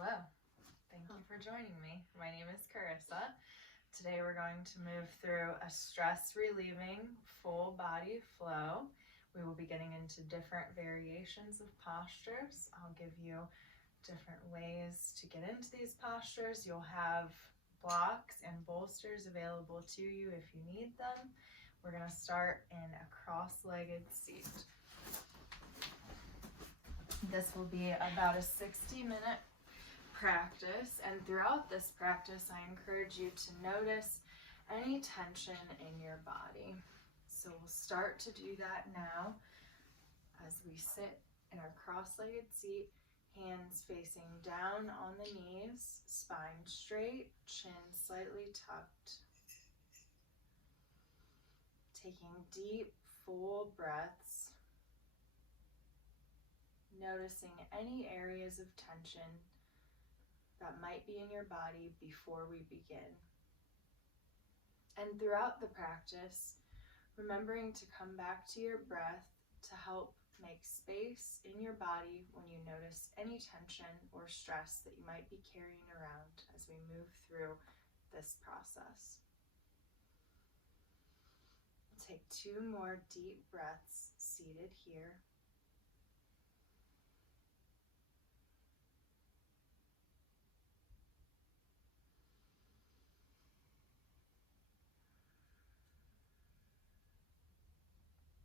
Hello, thank you for joining me. My name is Carissa. Today we're going to move through a stress relieving full body flow. We will be getting into different variations of postures. I'll give you different ways to get into these postures. You'll have blocks and bolsters available to you if you need them. We're going to start in a cross-legged seat. This will be about a 60-minute practice, and throughout this practice I encourage you to notice any tension in your body. So we'll start to do that now as we sit in our cross-legged seat, hands facing down on the knees, spine straight, chin slightly tucked. Taking deep, full breaths, noticing any areas of tension that might be in your body before we begin. And throughout the practice, remembering to come back to your breath to help make space in your body when you notice any tension or stress that you might be carrying around as we move through this process. We'll take 2 more deep breaths seated here.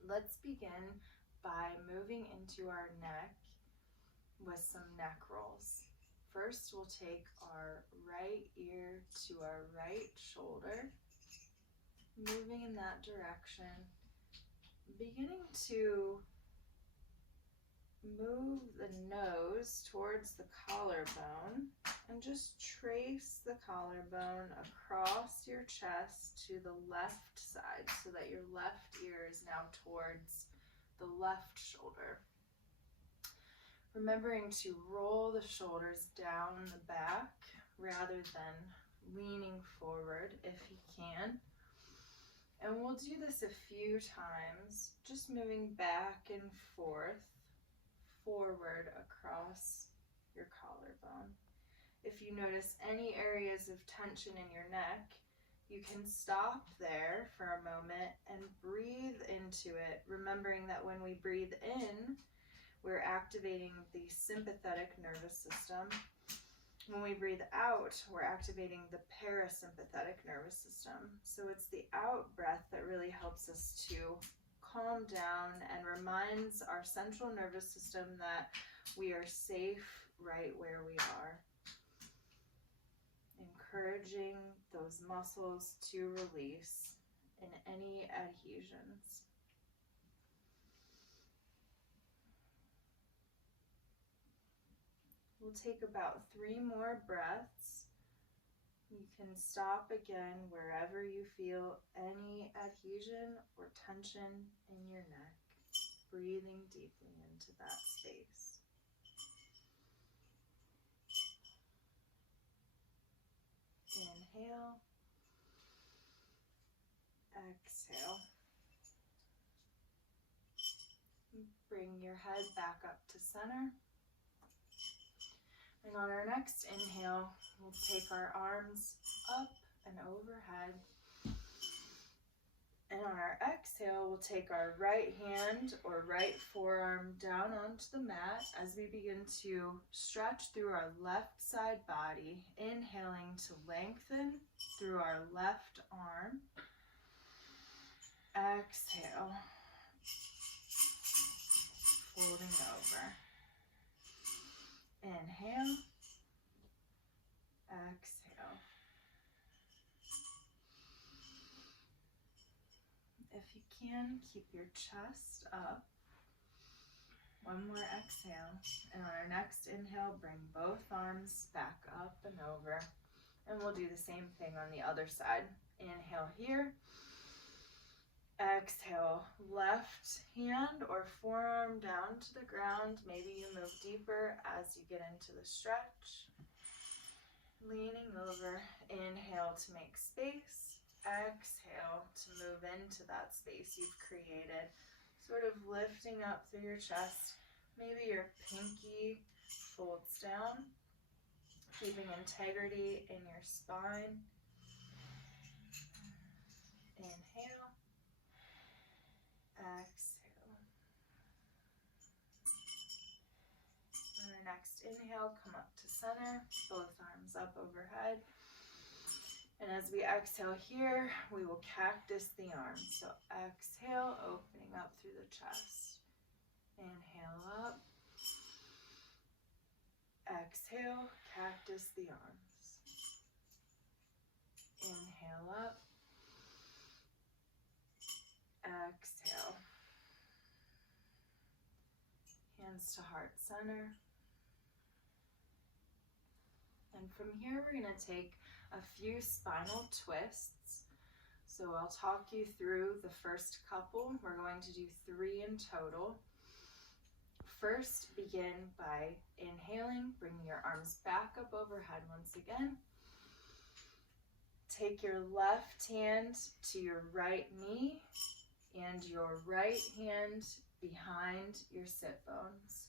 Let's begin by moving into our neck with some neck rolls. First, we'll take our right ear to our right shoulder, moving in that direction, beginning to move the nose towards the collarbone and just trace the collarbone across your chest to the left side so that your left ear is now towards the left shoulder. Remembering to roll the shoulders down the back rather than leaning forward if you can. And we'll do this a few times, just moving back and forward across your collarbone. If you notice any areas of tension in your neck, you can stop there for a moment and breathe into it, remembering that when we breathe in, we're activating the sympathetic nervous system. When we breathe out, we're activating the parasympathetic nervous system. So it's the out breath that really helps us to calm down and reminds our central nervous system that we are safe right where we are. Encouraging those muscles to release in any adhesions. We'll take about 3 more breaths. You can stop again wherever you feel any adhesion or tension in your neck, breathing deeply into that space. Inhale, exhale. Bring your head back up to center. And on our next inhale, we'll take our arms up and overhead. And on our exhale, we'll take our right hand or right forearm down onto the mat as we begin to stretch through our left side body, inhaling to lengthen through our left arm. Exhale, folding over. Inhale, exhale. If you can, keep your chest up. 1 more exhale. And on our next inhale, bring both arms back up and over. And we'll do the same thing on the other side. Inhale here. Exhale, left hand or forearm down to the ground. Maybe you move deeper as you get into the stretch. Leaning over, inhale to make space. Exhale to move into that space you've created. Sort of lifting up through your chest. Maybe your pinky folds down. keeping integrity in your spine. Inhale, exhale. On our next inhale, come up to center, both arms up overhead. And as we exhale here, we will cactus the arms. So exhale, opening up through the chest. Inhale up. Exhale, cactus the arms. Inhale up. Exhale. Hands to heart center. And from here, we're going to take a few spinal twists. So I'll talk you through the first couple. We're going to do 3 in total. First, begin by inhaling, bringing your arms back up overhead once again. Take your left hand to your right knee and your right hand behind your sit bones.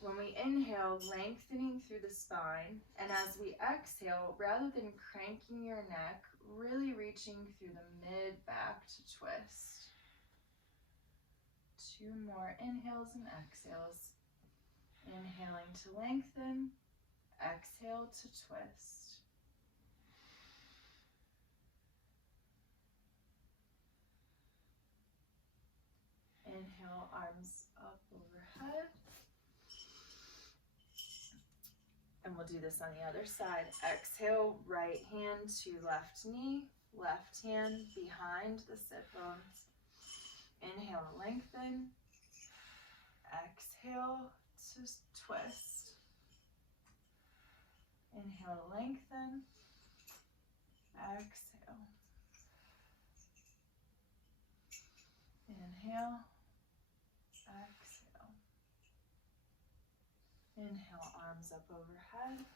When we inhale, lengthening through the spine, and as we exhale, rather than cranking your neck, really reaching through the mid back to twist. 2 more inhales and exhales. Inhaling to lengthen, exhale to twist. Inhale, arms up overhead. And we'll do this on the other side. Exhale, right hand to left knee, left hand behind the sit bones. Inhale, lengthen. Exhale to twist. Inhale, lengthen. Exhale. Inhale. Exhale. Inhale, arms up overhead.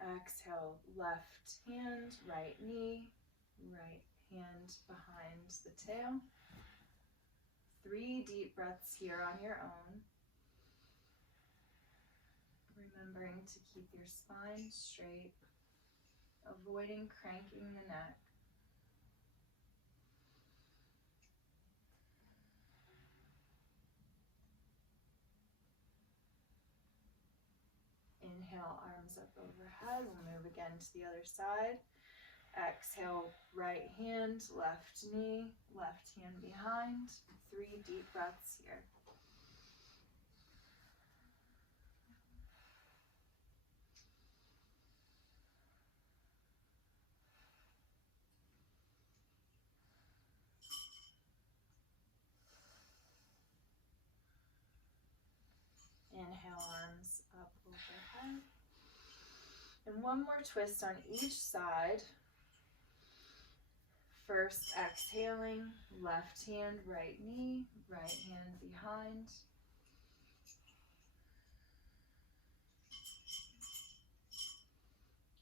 Exhale, left hand, right knee, right hand behind the tail. 3 deep breaths here on your own. Remembering to keep your spine straight, avoiding cranking the neck. Inhale, arms up overhead. We'll move again to the other side. Exhale, right hand, left knee, left hand behind. 3 deep breaths here. Inhale, arms up overhead. And 1 more twist on each side. First, exhaling, left hand, right knee, right hand behind.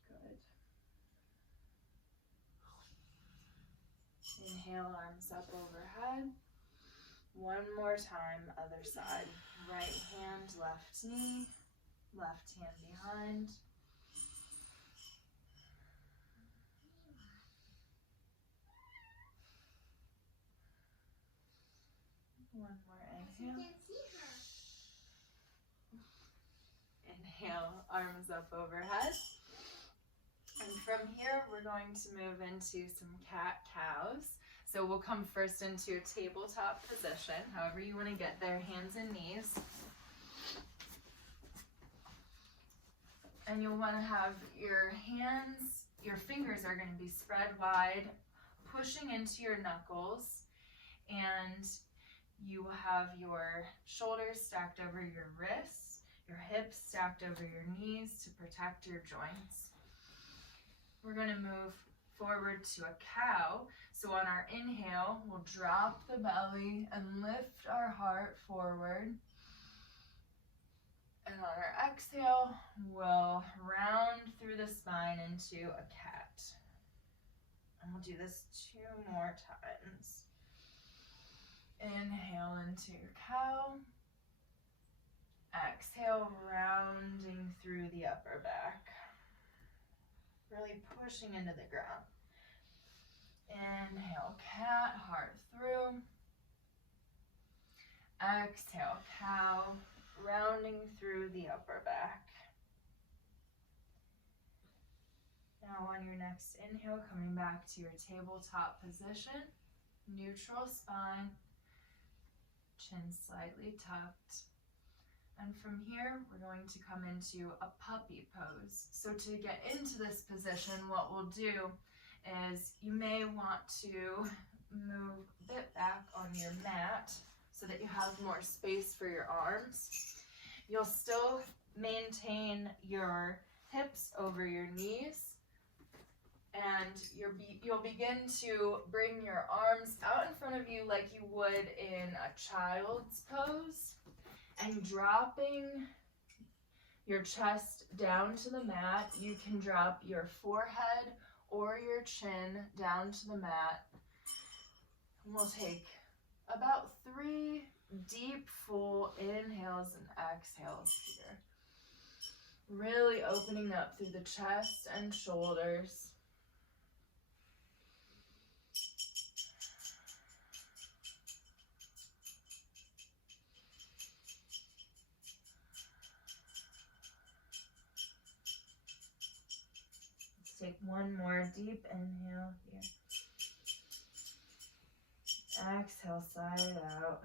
Good. Inhale, arms up overhead. 1 more time, other side. Right hand, left knee, left hand behind. One more inhale. Inhale, arms up overhead. And from here, we're going to move into some cat-cows. So we'll come first into a tabletop position, however you want to get there, hands and knees. And you'll want to have your hands, your fingers are going to be spread wide, pushing into your knuckles, and you will have your shoulders stacked over your wrists, your hips stacked over your knees to protect your joints. We're going to move forward to a cow. So on our inhale, we'll drop the belly and lift our heart forward. And on our exhale, we'll round through the spine into a cat. And we'll do this 2 more times. Inhale into your cow. Exhale, rounding through the upper back. Really pushing into the ground. Inhale, cat, heart through. Exhale, cow, rounding through the upper back. Now on your next inhale, coming back to your tabletop position, neutral spine, chin slightly tucked. And from here, we're going to come into a puppy pose. So to get into this position, what we'll do is you may want to move a bit back on your mat so that you have more space for your arms. You'll still maintain your hips over your knees, and you'll begin to bring your arms out in front of you like you would in a child's pose, and dropping your chest down to the mat. You can drop your forehead or your chin down to the mat. And we'll take about 3 deep, full inhales and exhales here. Really opening up through the chest and shoulders. Let's take one more deep inhale here. Exhale, side out.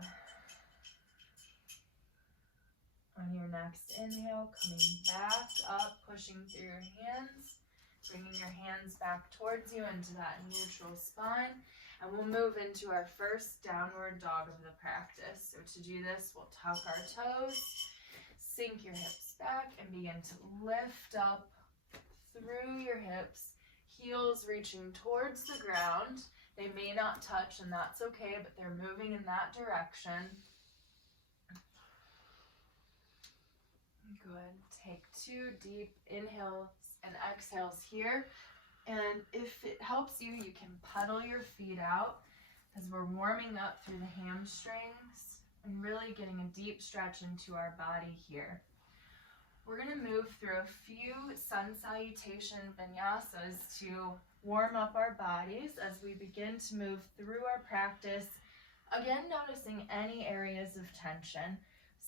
On your next inhale, coming back up, pushing through your hands, bringing your hands back towards you into that neutral spine. And we'll move into our first downward dog of the practice. So to do this, we'll tuck our toes, sink your hips back, and begin to lift up through your hips, heels reaching towards the ground. They may not touch, and that's okay, but they're moving in that direction. Good. Take 2 deep inhales and exhales here. And if it helps you, you can pedal your feet out as we're warming up through the hamstrings and really getting a deep stretch into our body here. We're going to move through a few sun salutation vinyasas to warm up our bodies as we begin to move through our practice. Again, noticing any areas of tension.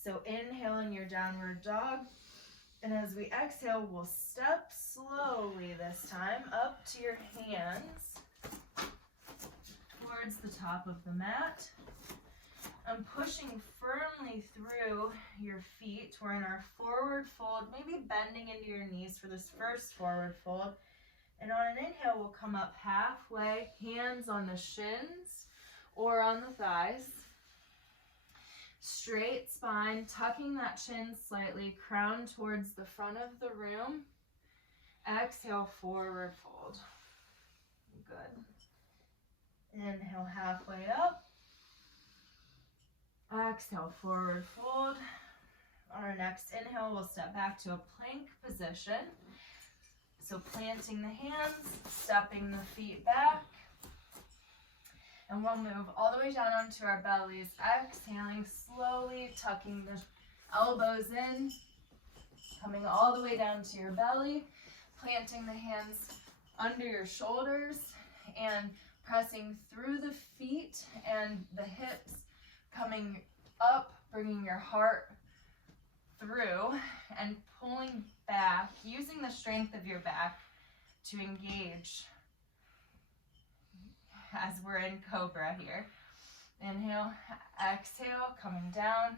So inhale in your downward dog, and as we exhale, we'll step slowly this time up to your hands towards the top of the mat. I'm pushing firmly through your feet. We're in our forward fold, maybe bending into your knees for this first forward fold. And on an inhale, we'll come up halfway, hands on the shins or on the thighs. Straight spine, tucking that chin slightly, crown towards the front of the room. Exhale, forward fold. Good. Inhale, halfway up. Exhale, forward fold. On our next inhale, we'll step back to a plank position. So planting the hands, stepping the feet back. And we'll move all the way down onto our bellies, exhaling slowly, tucking the elbows in, coming all the way down to your belly, planting the hands under your shoulders, and pressing through the feet and the hips, coming up, bringing your heart through, and pulling back, using the strength of your back to engage as we're in cobra here. Inhale, exhale, coming down.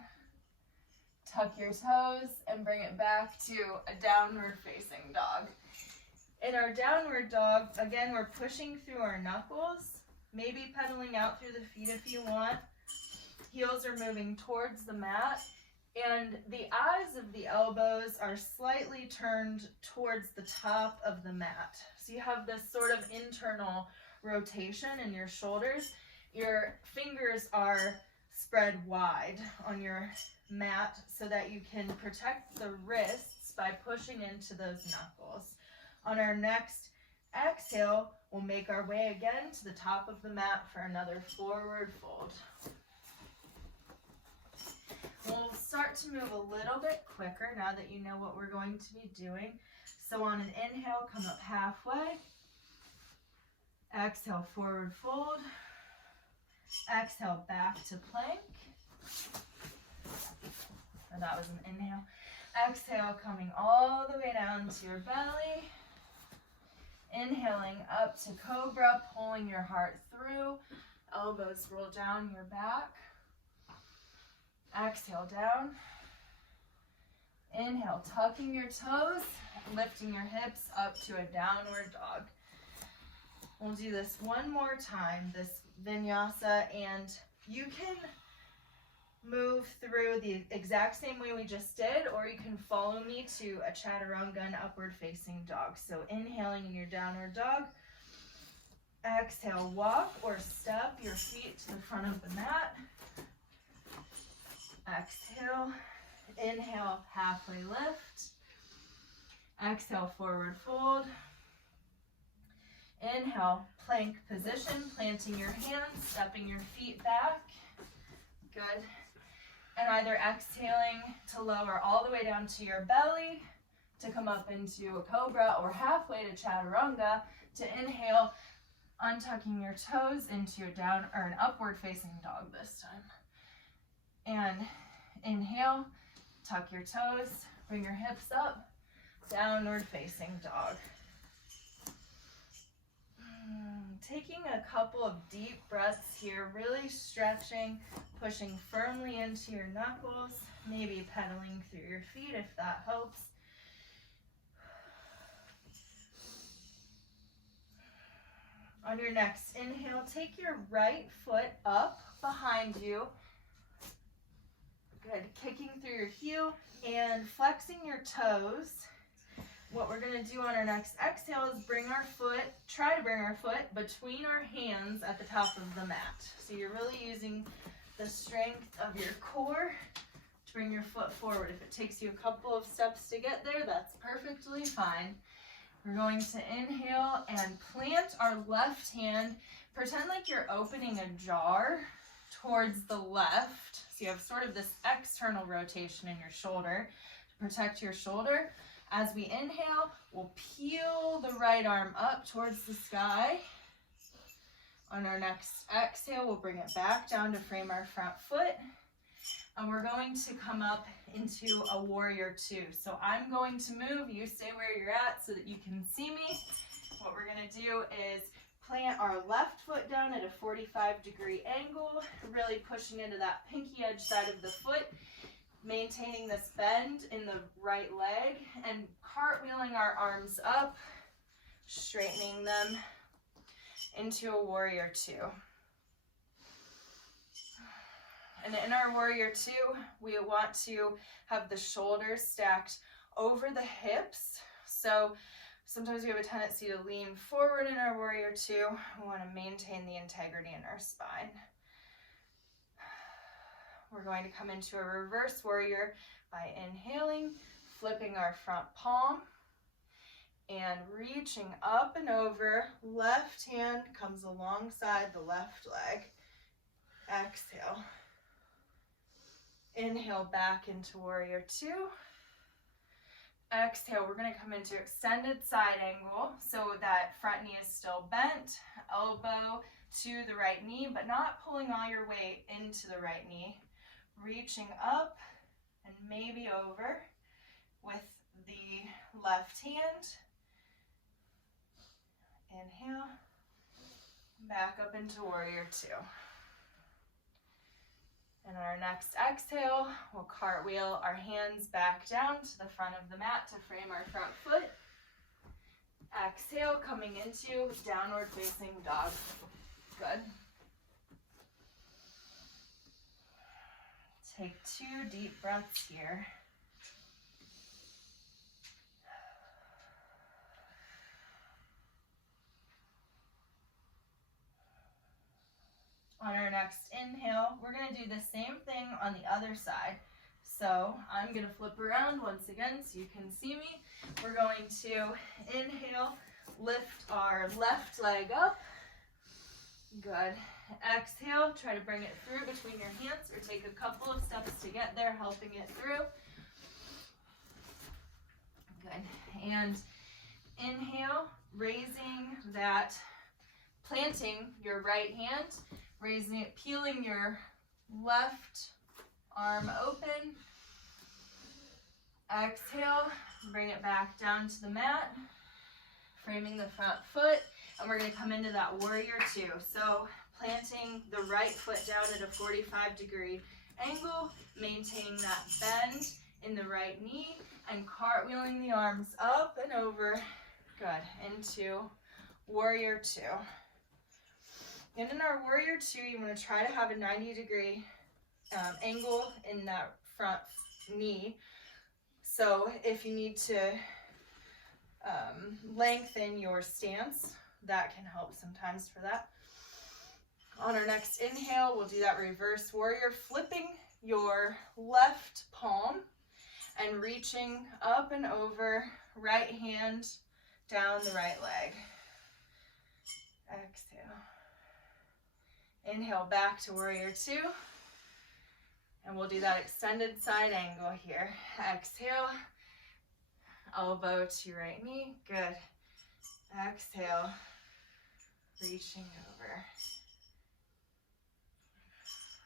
Tuck your toes and bring it back to a downward facing dog. In our downward dog, again, we're pushing through our knuckles, maybe pedaling out through the feet if you want. Heels are moving towards the mat, and the eyes of the elbows are slightly turned towards the top of the mat. So you have this sort of internal rotation in your shoulders. Your fingers are spread wide on your mat so that you can protect the wrists by pushing into those knuckles. On our next exhale, we'll make our way again to the top of the mat for another forward fold. We'll start to move a little bit quicker now that you know what we're going to be doing. So on an inhale, come up halfway. Exhale, forward fold. Exhale, back to plank. And that was an inhale. Exhale, coming all the way down to your belly. Inhaling up to cobra, pulling your heart through. Elbows roll down your back. Exhale, down. Inhale, tucking your toes, lifting your hips up to a downward dog. We'll do this one more time, this vinyasa, and you can move through the exact same way we just did, or you can follow me to a chaturanga and upward facing dog. So inhaling in your downward dog. Exhale, walk or step your feet to the front of the mat. Exhale. Inhale, halfway lift. Exhale, forward fold. Inhale, plank position, planting your hands, stepping your feet back. Good. And either exhaling to lower all the way down to your belly, to come up into a cobra, or halfway to chaturanga, to inhale, untucking your toes into your down or an upward facing dog this time. And inhale, tuck your toes, bring your hips up, downward facing dog. Taking a couple of deep breaths here, really stretching, pushing firmly into your knuckles, maybe pedaling through your feet if that helps. On your next inhale, take your right foot up behind you. Good, kicking through your heel and flexing your toes. What we're going to do on our next exhale is try to bring our foot between our hands at the top of the mat. So you're really using the strength of your core to bring your foot forward. If it takes you a couple of steps to get there, that's perfectly fine. We're going to inhale and plant our left hand. Pretend like you're opening a jar towards the left. So you have sort of this external rotation in your shoulder to protect your shoulder. As we inhale, we'll peel the right arm up towards the sky. On our next exhale, we'll bring it back down to frame our front foot. And we're going to come up into a warrior two. So I'm going to move, you stay where you're at so that you can see me. What we're going to do is plant our left foot down at a 45-degree angle, really pushing into that pinky edge side of the foot, maintaining this bend in the right leg, and cartwheeling our arms up, straightening them into a warrior two. And in our warrior two, we want to have the shoulders stacked over the hips. So sometimes we have a tendency to lean forward in our warrior two. We want to maintain the integrity in our spine. We're going to come into a reverse warrior by inhaling, flipping our front palm, and reaching up and over. Left hand comes alongside the left leg. Exhale. Inhale back into warrior two. Exhale, we're going to come into extended side angle so that front knee is still bent, elbow to the right knee, but not pulling all your weight into the right knee. Reaching up and maybe over with the left hand. Inhale, back up into warrior two. And on our next exhale, we'll cartwheel our hands back down to the front of the mat to frame our front foot. Exhale, coming into downward facing dog. Good. Take 2 deep breaths here. On our next inhale, we're going to do the same thing on the other side. So I'm going to flip around once again so you can see me. We're going to inhale, lift our left leg up. Good. Exhale, try to bring it through between your hands or take a couple of steps to get there, helping it through. Good. And inhale, raising that, planting your right hand, raising it, peeling your left arm open. Exhale, bring it back down to the mat, framing the front foot, and we're going to come into that warrior two. So planting the right foot down at a 45-degree angle, maintain that bend in the right knee, and cartwheeling the arms up and over. Good. Into warrior two. And in our warrior two, you want to try to have a 90-degree angle in that front knee. So if you need to lengthen your stance, that can help sometimes for that. On our next inhale, we'll do that reverse warrior, flipping your left palm and reaching up and over, right hand down the right leg. Exhale. Inhale back to warrior two. And we'll do that extended side angle here. Exhale, elbow to right knee. Good. Exhale, reaching over.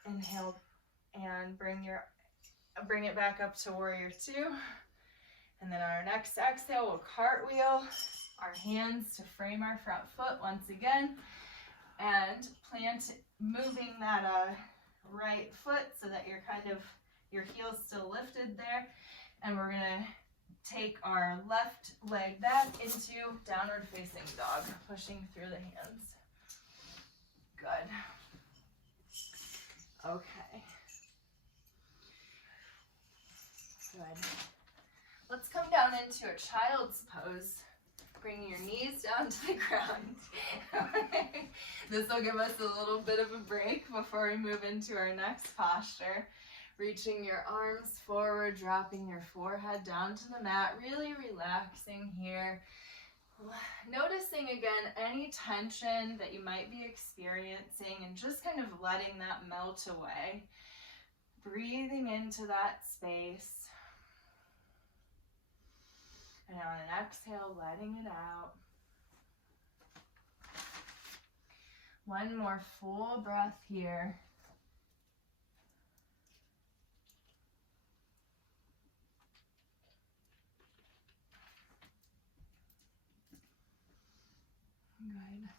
Inhale and bring it back up to warrior two. And then on our next exhale, we'll cartwheel our hands to frame our front foot once again. And plant, moving that right foot so that your heel's still lifted there. And we're gonna take our left leg back into downward facing dog, pushing through the hands. Good. Okay. Good. Let's come down into a child's pose. Bringing your knees down to the ground. This will give us a little bit of a break before we move into our next posture. Reaching your arms forward, dropping your forehead down to the mat, really relaxing here. Noticing again any tension that you might be experiencing and just kind of letting that melt away. Breathing into that space. And on an exhale, letting it out. One more full breath here. Good.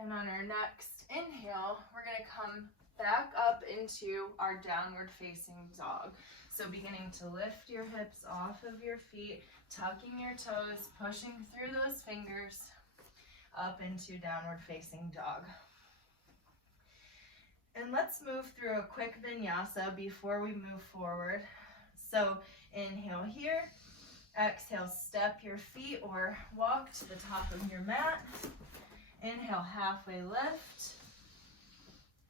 And on our next inhale, we're going to come back up into our downward facing dog. So beginning to lift your hips off of your feet, tucking your toes, pushing through those fingers up into downward facing dog. And let's move through a quick vinyasa before we move forward. So inhale here, exhale, step your feet or walk to the top of your mat. Inhale, halfway lift.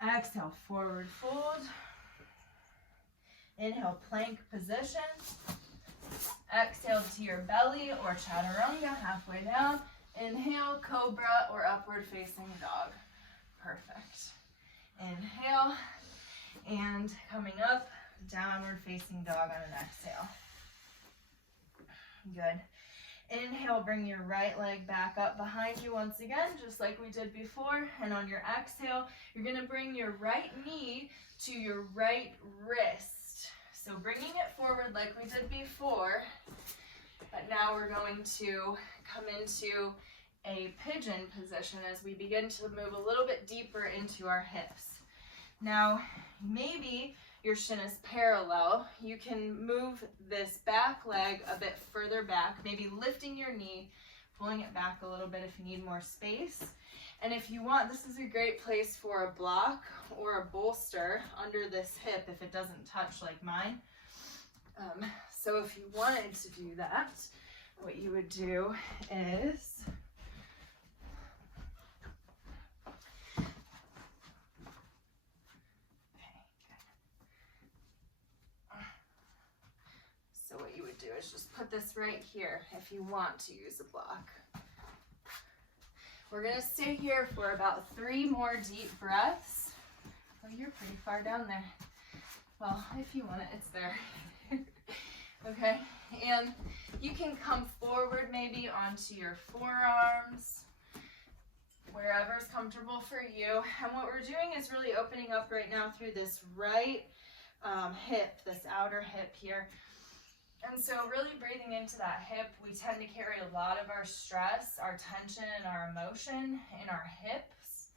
Exhale, forward fold. Inhale, plank position. Exhale to your belly or chaturanga, halfway down. Inhale, cobra or upward facing dog. Perfect. Inhale, and coming up, downward facing dog on an exhale. Good. Inhale, bring your right leg back up behind you once again, just like we did before. And on your exhale, you're going to bring your right knee to your right wrist. So bringing it forward like we did before, but now we're going to come into a pigeon position as we begin to move a little bit deeper into our hips. Now, maybe your shin is parallel. You can move this back leg a bit further back, maybe lifting your knee, pulling it back a little bit if you need more space. And if you want, this is a great place for a block or a bolster under this hip if it doesn't touch like mine. So if you wanted to do that, what you would do is just put this right here if you want to use a block. We're gonna stay here for about 3 more deep breaths. Oh, you're pretty far down there. Well, if you want it, it's there. Okay, and you can come forward maybe onto your forearms, wherever's comfortable for you. And what we're doing is really opening up right now through this right hip, this outer hip here. And so really breathing into that hip, we tend to carry a lot of our stress, our tension, and our emotion in our hips.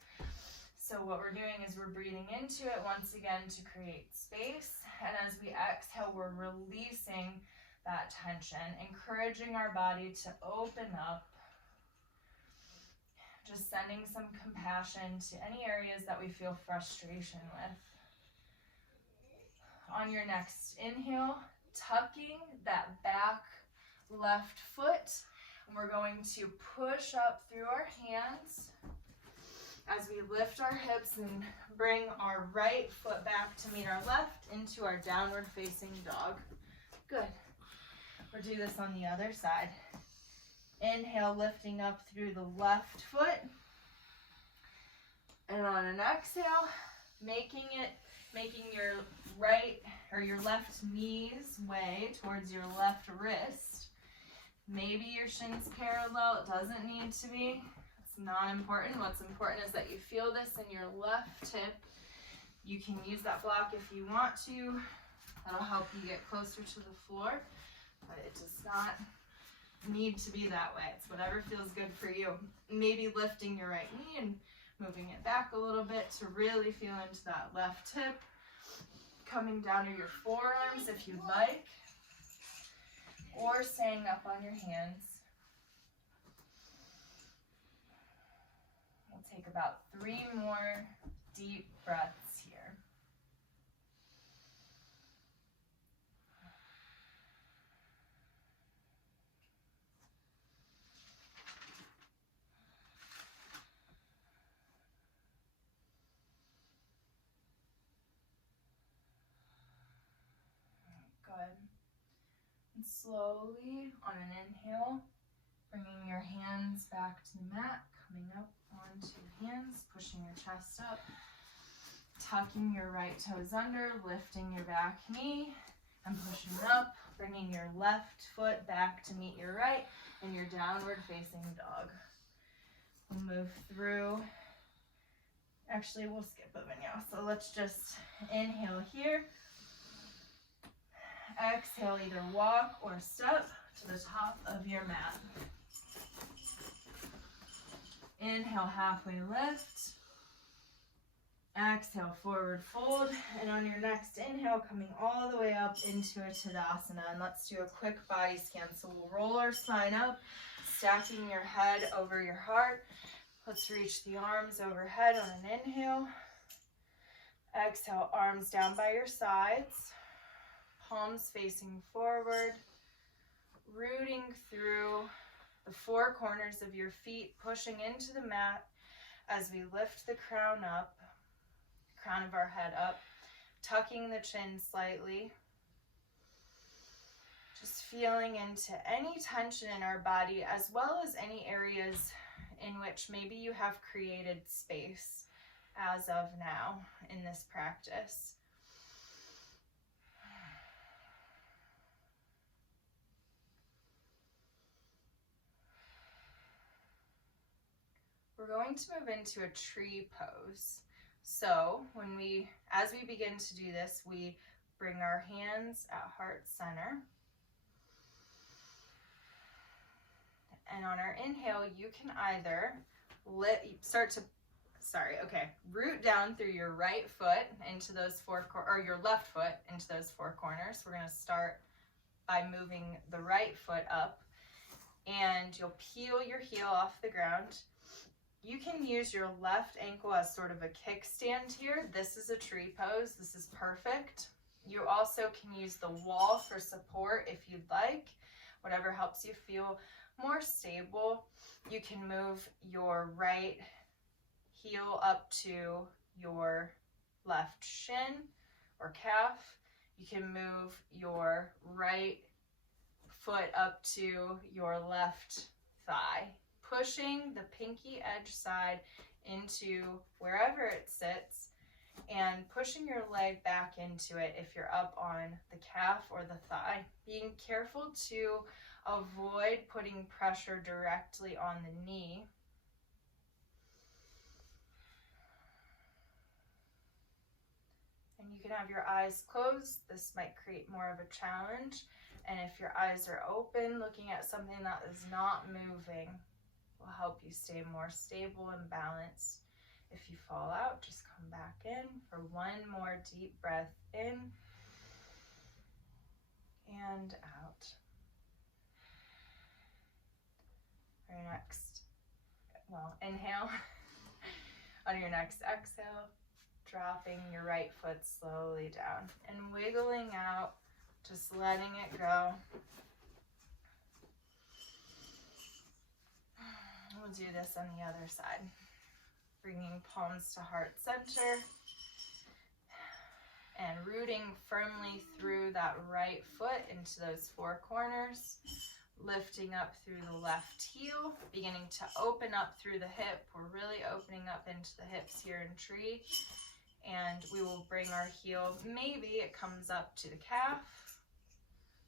So what we're doing is we're breathing into it once again to create space. And as we exhale, we're releasing that tension, encouraging our body to open up, just sending some compassion to any areas that we feel frustration with. On your next inhale, tucking that back left foot, and we're going to push up through our hands as we lift our hips and bring our right foot back to meet our left into our downward facing dog. Good. We'll do this on the other side. Inhale, lifting up through the left foot. And on an exhale, making your right or your left knees way towards your left wrist. Maybe your shin's parallel. It doesn't need to be. It's not important. What's important is that you feel this in your left hip. You can use that block if you want to. That'll help you get closer to the floor, but it does not need to be that way. It's whatever feels good for you. Maybe lifting your right knee and moving it back a little bit to really feel into that left hip. Coming down to your forearms if you'd like, or staying up on your hands. We'll take about 3 more deep breaths here. Good. And slowly, on an inhale, bringing your hands back to the mat, coming up onto hands, pushing your chest up, tucking your right toes under, lifting your back knee, and pushing up, bringing your left foot back to meet your right in your downward facing dog. We'll move through. Actually, we'll skip a vinyasa. So let's just inhale here. Exhale, either walk or step to the top of your mat. Inhale, halfway lift. Exhale, forward fold. And on your next inhale, coming all the way up into a Tadasana. And let's do a quick body scan. So we'll roll our spine up, stacking your head over your heart. Let's reach the arms overhead on an inhale. Exhale, arms down by your sides. Palms facing forward, rooting through the 4 corners of your feet, pushing into the mat as we lift the crown up, crown of our head up, tucking the chin slightly. Just feeling into any tension in our body, as well as any areas in which maybe you have created space as of now in this practice. We're going to move into a tree pose. So as we begin to do this, we bring our hands at heart center. And on our inhale, you can either root down through your right foot into those or your left foot into those 4 corners. We're going to start by moving the right foot up, and you'll peel your heel off the ground. You can use your left ankle as sort of a kickstand here. This is a tree pose. This is perfect. You also can use the wall for support if you'd like, whatever helps you feel more stable. You can move your right heel up to your left shin or calf. You can move your right foot up to your left thigh. pushing the pinky edge side into wherever it sits and pushing your leg back into it if you're up on the calf or the thigh. Being careful to avoid putting pressure directly on the knee. And you can have your eyes closed. This might create more of a challenge. And if your eyes are open, looking at something that is not moving will help you stay more stable and balanced. If you fall out, just come back in for one more deep breath in and out. For your next, inhale. On your next exhale, dropping your right foot slowly down and wiggling out, just letting it go. We'll do this on the other side. Bringing palms to heart center and rooting firmly through that right foot into those four corners. Lifting up through the left heel, beginning to open up through the hip. We're really opening up into the hips here in tree. And we will bring our heel, maybe it comes up to the calf.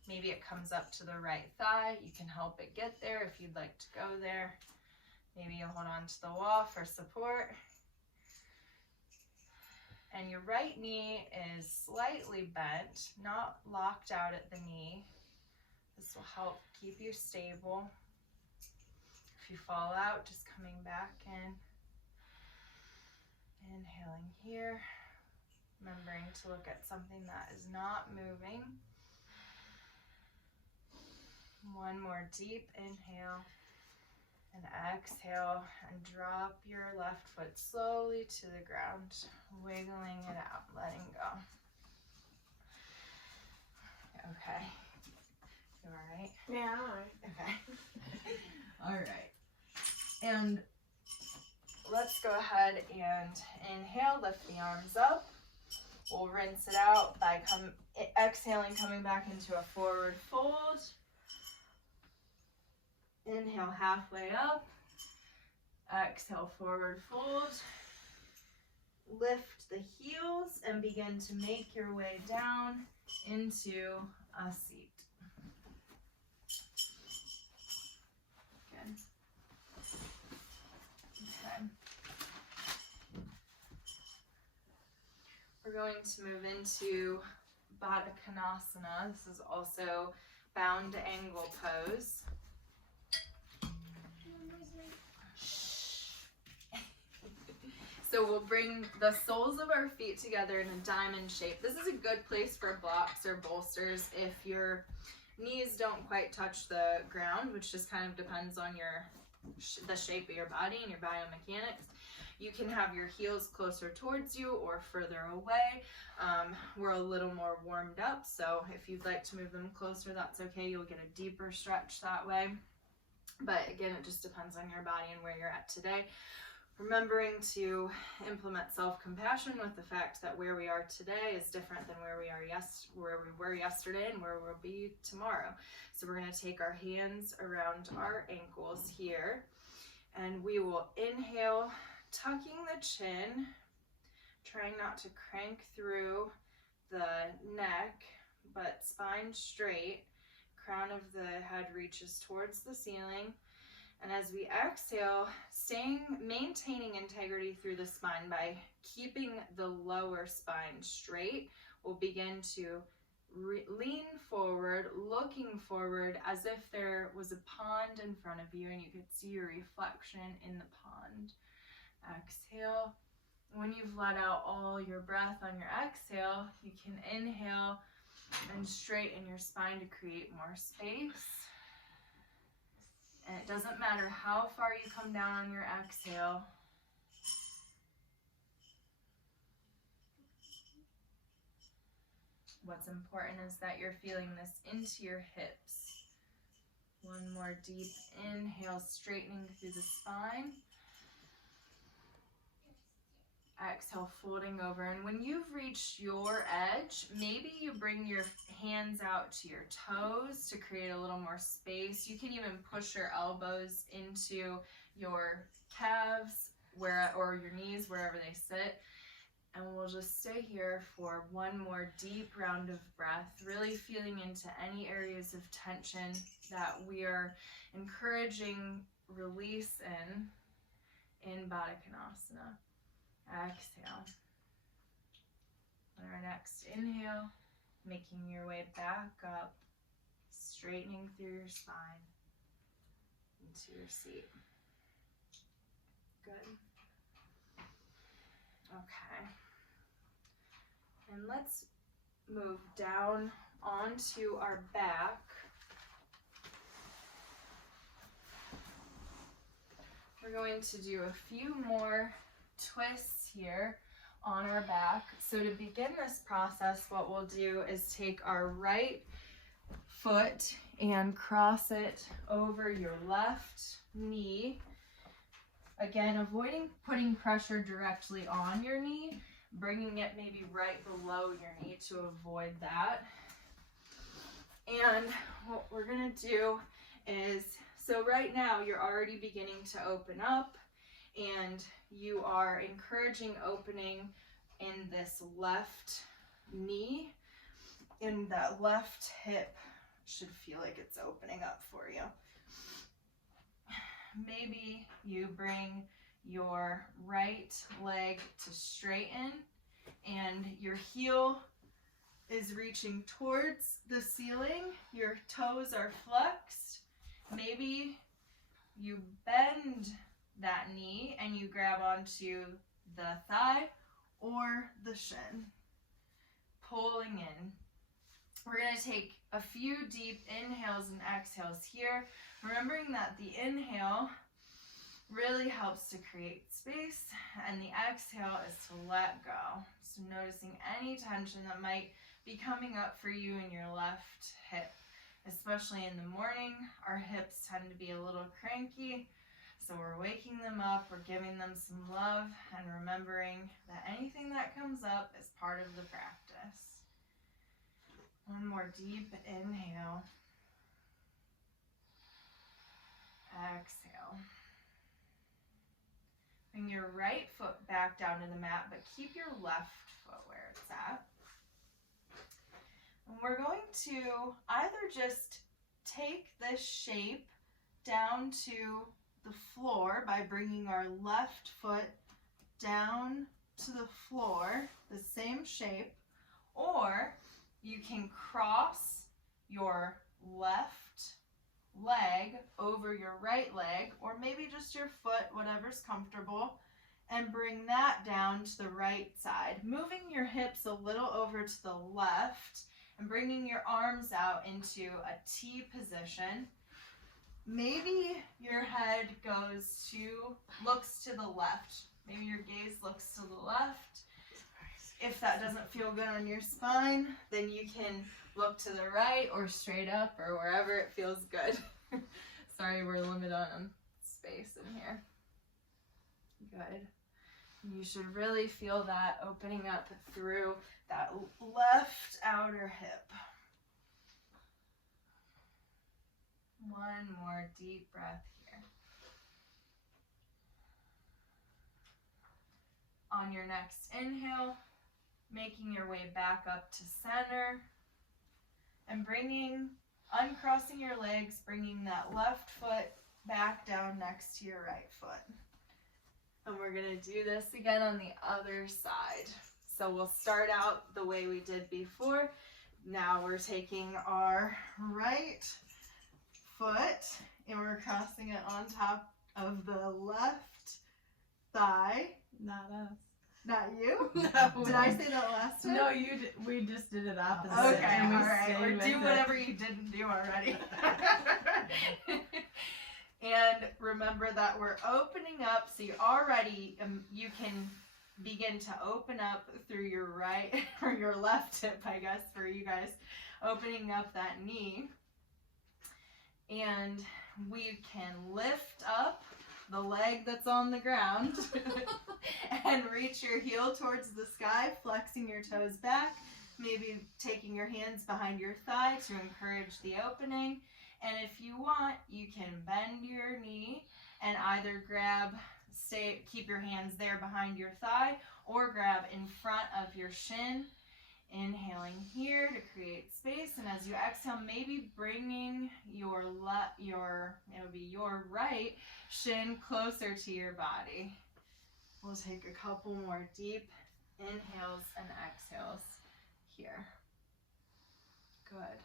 Maybe it comes up to the right thigh. You can help it get there if you'd like to go there. Maybe you'll hold on to the wall for support. And your right knee is slightly bent, not locked out at the knee. This will help keep you stable. If you fall out, just coming back in. Inhaling here. Remembering to look at something that is not moving. One more deep inhale and exhale, and drop your left foot slowly to the ground, wiggling it out, letting go. Okay. You all right? Yeah, all right. Okay. All right. And let's go ahead and inhale, lift the arms up. We'll rinse it out by exhaling, coming back into a forward fold. Inhale, halfway up. Exhale, forward fold. Lift the heels and begin to make your way down into a seat. Good. Okay. We're going to move into Baddha Konasana. This is also bound angle pose. So we'll bring the soles of our feet together in a diamond shape. This is a good place for blocks or bolsters if your knees don't quite touch the ground, which just kind of depends on the shape of your body and your biomechanics. You can have your heels closer towards you or further away. We're a little more warmed up, so if you'd like to move them closer, that's okay. You'll get a deeper stretch that way. But again, it just depends on your body and where you're at today. Remembering to implement self-compassion with the fact that where we are today is different than where we were yesterday and where we'll be tomorrow. So we're going to take our hands around our ankles here, and we will inhale, tucking the chin, trying not to crank through the neck, but spine straight. Crown of the head reaches towards the ceiling. And as we exhale, maintaining integrity through the spine by keeping the lower spine straight, we'll begin to lean forward, looking forward as if there was a pond in front of you and you could see your reflection in the pond. Exhale. When you've let out all your breath on your exhale, you can inhale and straighten your spine to create more space. And it doesn't matter how far you come down on your exhale. What's important is that you're feeling this into your hips. One more deep inhale, straightening through the spine. Exhale, folding over. And when you've reached your edge, maybe you bring your hands out to your toes to create a little more space. You can even push your elbows into your calves or your knees, wherever they sit. And we'll just stay here for one more deep round of breath, really feeling into any areas of tension that we are encouraging release in Baddha Konasana. Exhale. On our next inhale, making your way back up, straightening through your spine into your seat. Good. Okay. And let's move down onto our back. We're going to do a few more twists here on our back. So to begin this process, what we'll do is take our right foot and cross it over your left knee. Again, avoiding putting pressure directly on your knee, bringing it maybe right below your knee to avoid that. And what we're gonna do is, so right now you're already beginning to open up, and you are encouraging opening in this left knee, and that left hip should feel like it's opening up for you. Maybe you bring your right leg to straighten and your heel is reaching towards the ceiling. Your toes are flexed. Maybe you bend that knee and you grab onto the thigh or the shin, pulling in. We're going to take a few deep inhales and exhales here, remembering that the inhale really helps to create space and the exhale is to let go. So noticing any tension that might be coming up for you in your left hip, especially in the morning. Our hips tend to be a little cranky, so we're waking them up, we're giving them some love, and remembering that anything that comes up is part of the practice. One more deep inhale. Exhale. Bring your right foot back down to the mat, but keep your left foot where it's at. And we're going to either just take this shape down to the floor by bringing our left foot down to the floor, the same shape, or you can cross your left leg over your right leg, or maybe just your foot, whatever's comfortable, and bring that down to the right side, moving your hips a little over to the left and bringing your arms out into a T position. Maybe your head looks to the left. Maybe your gaze looks to the left. If that doesn't feel good on your spine, then you can look to the right or straight up or wherever it feels good. Sorry, we're limited on space in here. Good. You should really feel that opening up through that left outer hip. One more deep breath here. On your next inhale, making your way back up to center and uncrossing your legs, bringing that left foot back down next to your right foot. And we're going to do this again on the other side. So we'll start out the way we did before. Now we're taking our right foot and we're crossing it on top of the left thigh. Not us. Not you? No. Did I say that last time? No, you did. We just did it opposite. Okay, and all we right. stayed Or with do it. whatever you didn't do already. And remember that we're opening up, so you already, you can begin to open up through your right, or your left hip, I guess, for you guys, opening up that knee. And we can lift up the leg that's on the ground and reach your heel towards the sky, flexing your toes back, maybe taking your hands behind your thigh to encourage the opening. And if you want, you can bend your knee and either keep your hands there behind your thigh or grab in front of your shin. Inhaling here to create space, and as you exhale, maybe bringing your right shin closer to your body. We'll take a couple more deep inhales and exhales here. Good.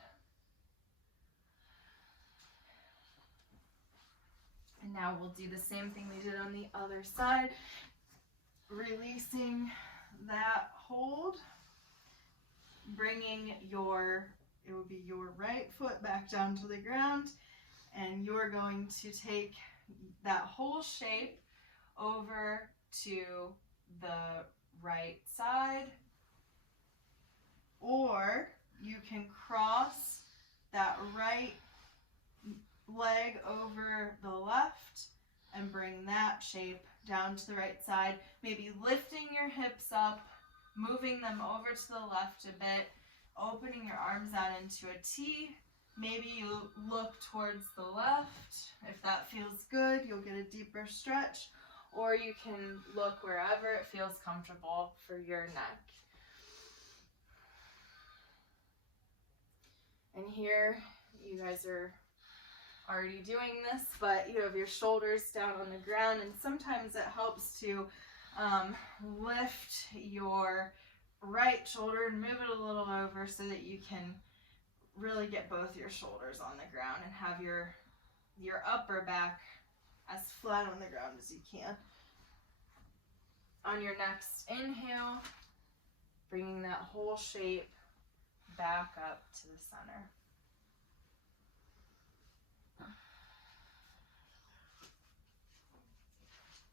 And now we'll do the same thing we did on the other side, releasing that hold. Bringing it would be your right foot back down to the ground, and you're going to take that whole shape over to the right side, or you can cross that right leg over the left and bring that shape down to the right side, maybe lifting your hips up, moving them over to the left a bit, opening your arms out into a T. Maybe you look towards the left. If that feels good, you'll get a deeper stretch. Or you can look wherever it feels comfortable for your neck. And here, you guys are already doing this, but you have your shoulders down on the ground, and sometimes it helps to lift your right shoulder and move it a little over so that you can really get both your shoulders on the ground and have your upper back as flat on the ground as you can. On your next inhale, bringing that whole shape back up to the center.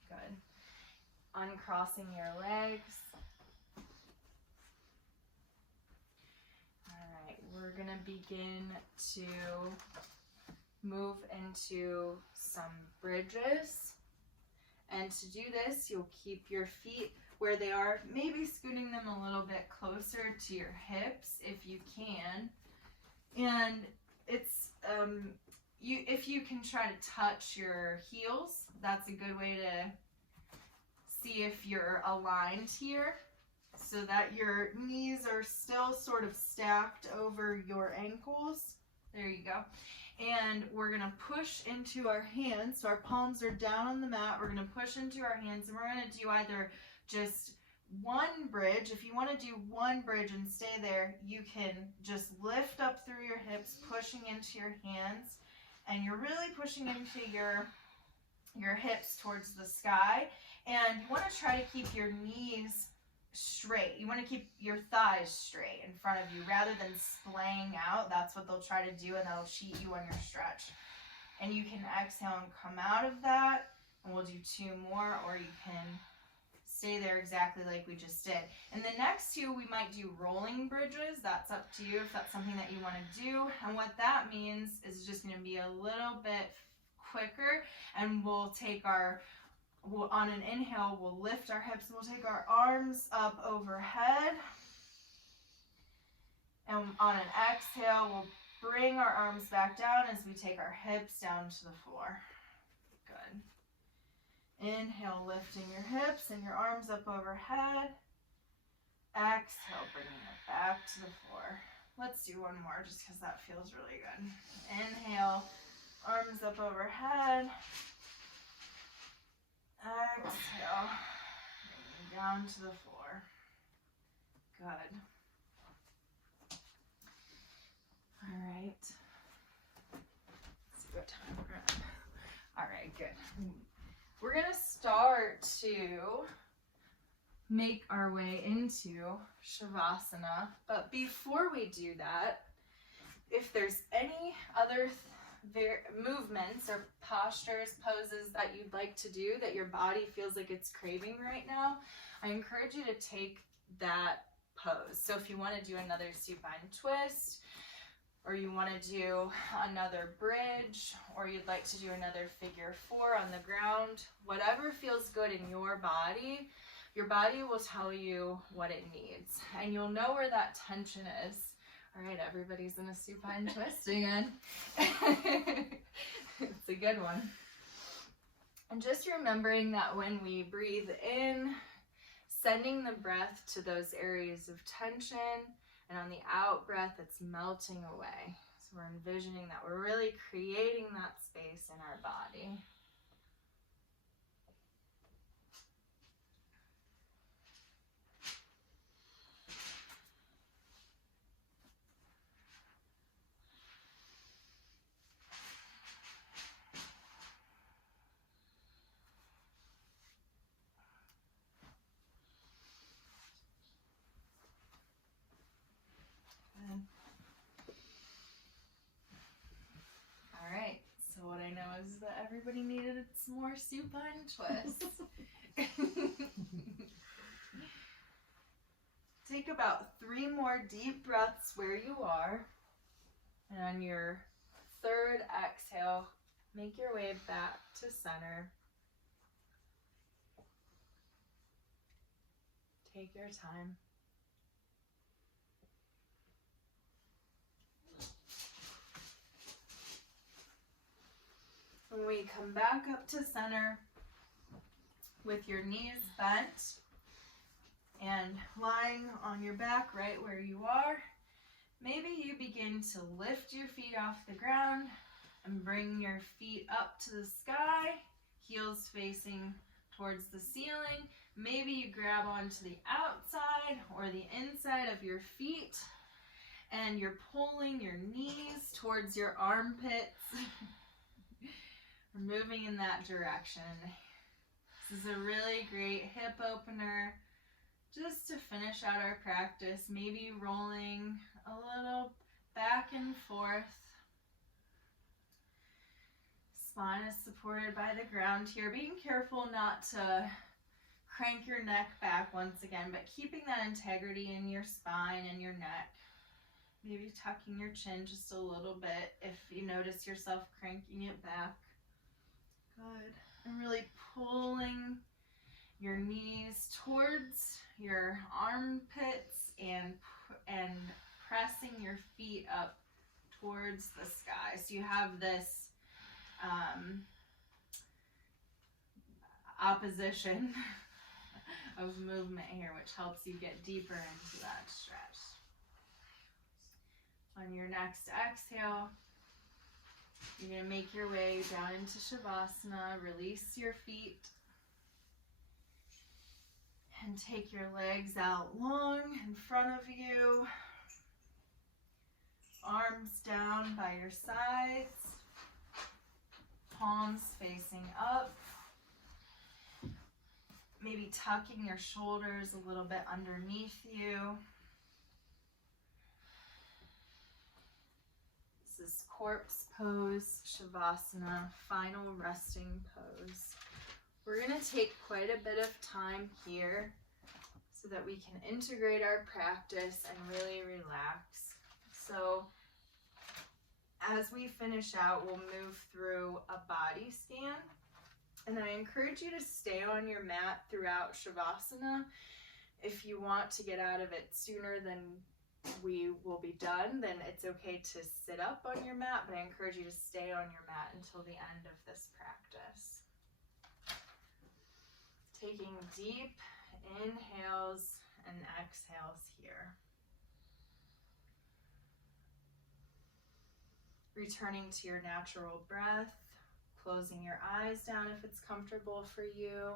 Good. Uncrossing your legs. All right, we're gonna begin to move into some bridges. And to do this, you'll keep your feet where they are, maybe scooting them a little bit closer to your hips if you can. And it's if you can try to touch your heels, that's a good way to see if you're aligned here, so that your knees are still sort of stacked over your ankles. There you go. And we're gonna push into our hands, so our palms are down on the mat. We're gonna push into our hands, and we're gonna do either just one bridge. If you wanna do one bridge and stay there, you can just lift up through your hips, pushing into your hands, and you're really pushing into your hips towards the sky. And you wanna try to keep your knees straight. You want to keep your thighs straight in front of you rather than splaying out. That's what they'll try to do, and that'll cheat you on your stretch. And you can exhale and come out of that, and we'll do two more, or you can stay there exactly like we just did. And the next two, we might do rolling bridges. That's up to you if that's something that you want to do. And what that means is just going to be a little bit quicker, and we'll take on an inhale, we'll lift our hips, we'll take our arms up overhead. And on an exhale, we'll bring our arms back down as we take our hips down to the floor. Good. Inhale, lifting your hips and your arms up overhead. Exhale, bringing it back to the floor. Let's do one more just because that feels really good. Inhale, arms up overhead. Exhale, bringing down to the floor. Good. All right. Let's see what time we're at. All right, good. We're going to start to make our way into Shavasana. But before we do that, if there's any other movements or postures, poses that you'd like to do that your body feels like it's craving right now, I encourage you to take that pose. So if you want to do another supine twist, or you want to do another bridge, or you'd like to do another figure 4 on the ground, whatever feels good in your body will tell you what it needs, and you'll know where that tension is. All right, everybody's in a supine twist again. It's a good one. And just remembering that when we breathe in, sending the breath to those areas of tension, and on the out breath, it's melting away. So we're envisioning that we're really creating that space in our body. All right, so what I know is that everybody needed some more supine twists. Take about 3 more deep breaths where you are, and on your 3rd exhale, make your way back to center. Take your time. When we come back up to center with your knees bent and lying on your back right where you are, maybe you begin to lift your feet off the ground and bring your feet up to the sky, heels facing towards the ceiling. Maybe you grab onto the outside or the inside of your feet and you're pulling your knees towards your armpits. We're moving in that direction. This is a really great hip opener just to finish out our practice, maybe rolling a little back and forth. Spine is supported by the ground here. Being careful not to crank your neck back once again, but keeping that integrity in your spine and your neck. Maybe tucking your chin just a little bit if you notice yourself cranking it back. Good. And really pulling your knees towards your armpits and pressing your feet up towards the sky. So you have this opposition of movement here, which helps you get deeper into that stretch. On your next exhale, you're going to make your way down into Shavasana. Release your feet and take your legs out long in front of you. Arms down by your sides. Palms facing up. Maybe tucking your shoulders a little bit underneath you. This is corpse pose, Shavasana, final resting pose. We're going to take quite a bit of time here so that we can integrate our practice and really relax. So as we finish out, we'll move through a body scan. And I encourage you to stay on your mat throughout Shavasana. If you want to get out of it sooner than we will be done, then it's okay to sit up on your mat, but I encourage you to stay on your mat until the end of this practice. Taking deep inhales and exhales here. Returning to your natural breath, closing your eyes down if it's comfortable for you,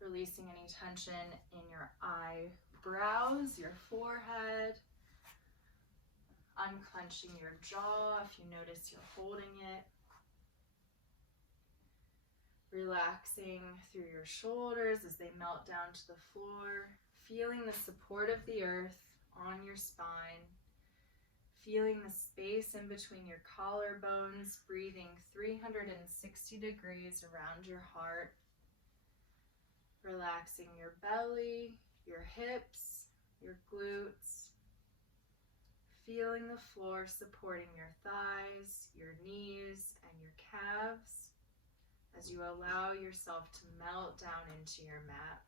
releasing any tension in your eyebrows, your forehead, unclenching your jaw if you notice you're holding it. Relaxing through your shoulders as they melt down to the floor, feeling the support of the earth on your spine, feeling the space in between your collarbones, breathing 360 degrees around your heart, relaxing your belly, your hips, your glutes, feeling the floor supporting your thighs, your knees, and your calves as you allow yourself to melt down into your mat.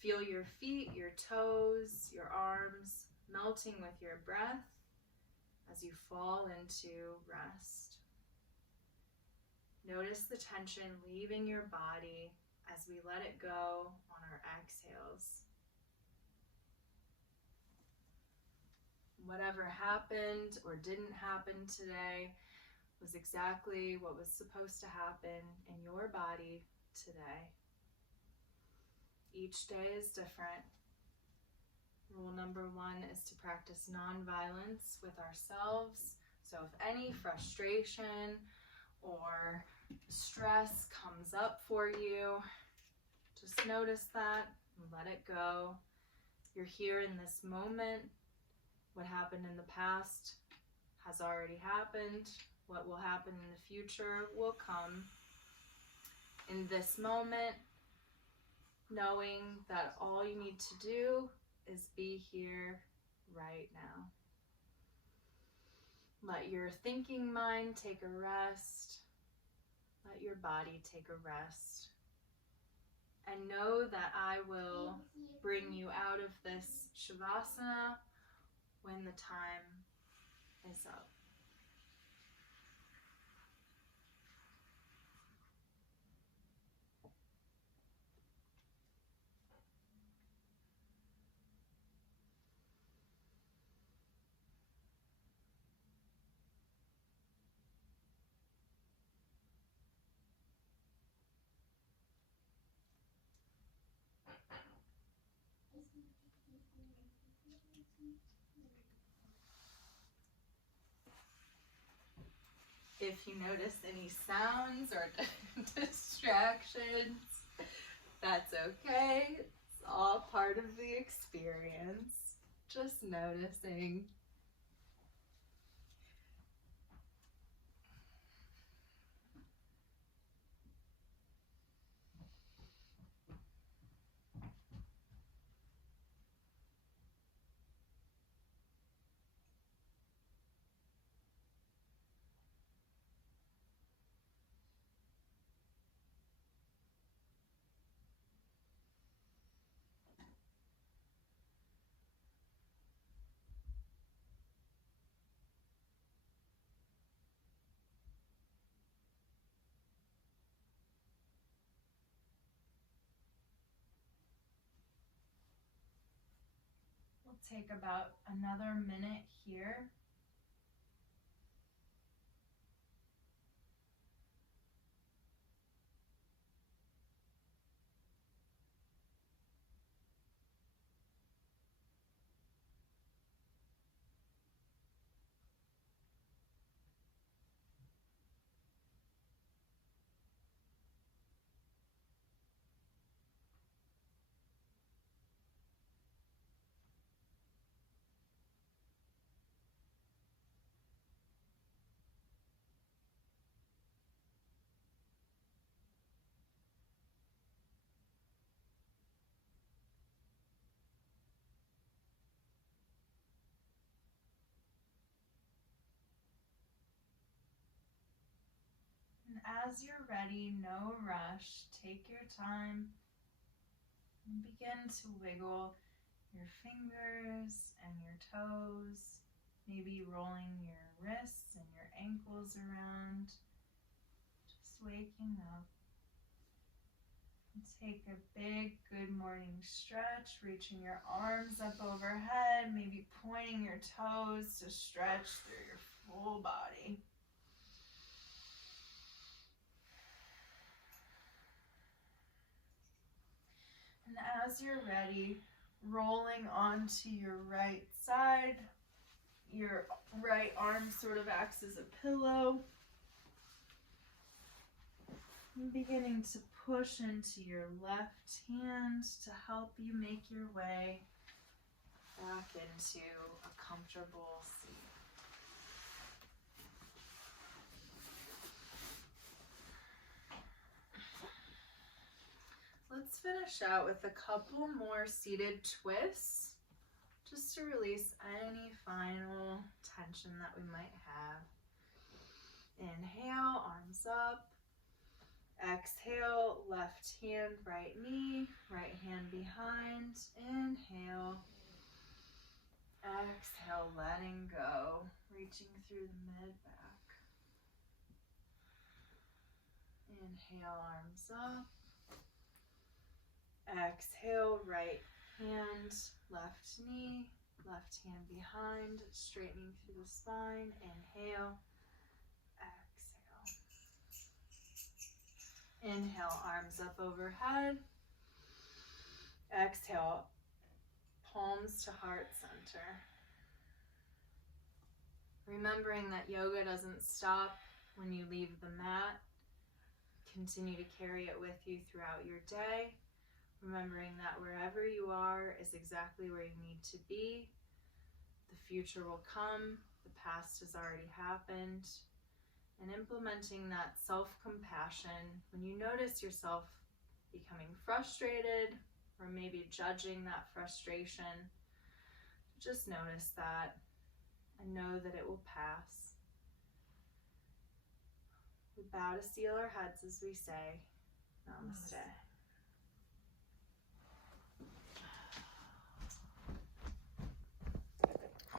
Feel your feet, your toes, your arms melting with your breath as you fall into rest. Notice the tension leaving your body as we let it go on our exhales. Whatever happened or didn't happen today was exactly what was supposed to happen in your body today. Each day is different. Rule number 1 is to practice nonviolence with ourselves. So if any frustration or stress comes up for you, just notice that and let it go. You're here in this moment. What happened in the past has already happened. What will happen in the future will come. In this moment, knowing that all you need to do is be here right now. Let your thinking mind take a rest. Let your body take a rest. And know that I will bring you out of this Shavasana when the time is up. If you notice any sounds or distractions, that's okay. It's all part of the experience. Just noticing. We'll take about another minute here. And as you're ready, no rush, take your time and begin to wiggle your fingers and your toes, maybe rolling your wrists and your ankles around, just waking up. And take a big good morning stretch, reaching your arms up overhead, maybe pointing your toes to stretch through your full body. And as you're ready, rolling onto your right side, your right arm sort of acts as a pillow. And beginning to push into your left hand to help you make your way back into a comfortable seat. Let's finish out with a couple more seated twists. just to release any final tension that we might have. Inhale, arms up. Exhale, left hand, right knee, right hand behind. Inhale. Exhale, letting go, reaching through the mid-back. Inhale, arms up. Exhale, right hand, left knee, left hand behind, straightening through the spine. Inhale. Inhale, arms up overhead. Exhale, palms to heart center. Remembering that yoga doesn't stop when you leave the mat. Continue to carry it with you throughout your day. Remembering that wherever you are is exactly where you need to be. The future will come. The past has already happened. And implementing that self-compassion when you notice yourself becoming frustrated or maybe judging that frustration, just notice that and know that it will pass. We bow to seal our heads as we say, Namaste.